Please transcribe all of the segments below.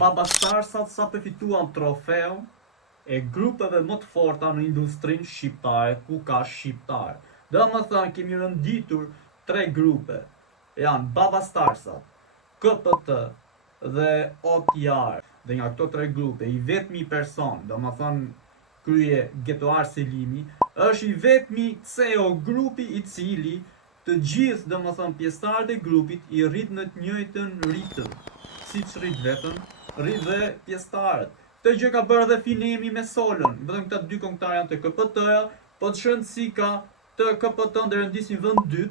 Baba Starsat sa përfituan trofeun e grupeve më të forta në industrinë shqiptare, ku ka shqiptar. Domethënë kemi rënditur 3 grupe. Janë Baba Starsat, KPT dhe OTR. Dhe nga këto 3 grupe, i vetmi person, domethënë krye Getoar Selimi, është i vetmi CEO grupi i cili të gjithë domethënë pjesëtarët e grupit i rrit në të njëjtën ritëm. Siç rrit vetëm, rrit dhe pjesëtarët. Këtë gjë ka bërë edhe Finemi me Solën. Vetëm këta 2 kombëtar janë të KPT-ja, po të shënë si ka të KPT-n dhe rëndisin vend 2,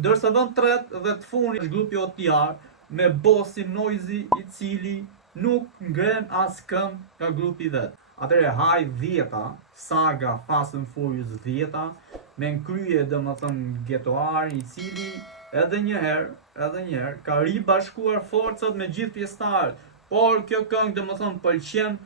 ndërsa vend 3 dhe të fundit është grupi OTR me bosin Noizi i cili nuk ngren askënd nga grupi vet. Atëre haj 10, saga Fast and Furious 10, me nëkrye domethënë Getoar i cili edhe një herë ka ribashkuar forcat me gjithë pjesëtarët. Por kjo këngë domethënë pëlqen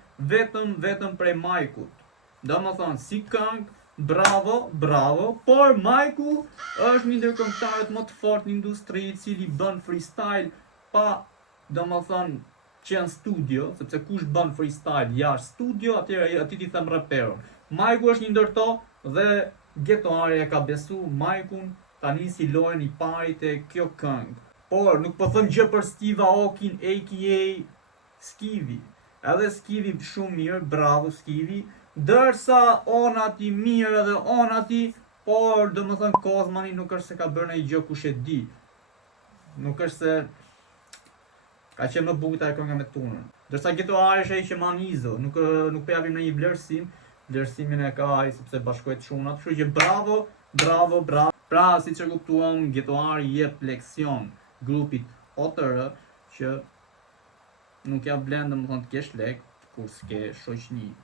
vetëm prej Majkut. Domethënë si këngë, bravo, por Majku është një ndër këngëtarët më të fortë në industri i cili bën freestyle pa domethënë qenë studio, sepse kush bën freestyle jashtë studio, atëherë aty ti them raperon. Majku është një ndër to dhe Getoari e ka besu Majkun tani si lojën i parit e kjo këngë. Por nuk po them gjë për Steve Aokin aka Skivi. Edhe Skivi shumë mirë, bravo Skivi, ndërsa Onati mirë edhe Onati, por domethënë Kozmani nuk është se ka bërë ndonjë gjë kush e di. Nuk është se ka qenë më bukur ajo kënga me tunën. Ndërsa Getoari është ai që manizo, nuk po japim ndonjë vlerësim. Vlerësimin e ka ai sepse bashkohet çunat, kështu që bravo. Pra, siç e kuptuam, Getoari jep leksion grupit OTR që nuk ja blen domethënë të kesh lek kur s'ke shoqni.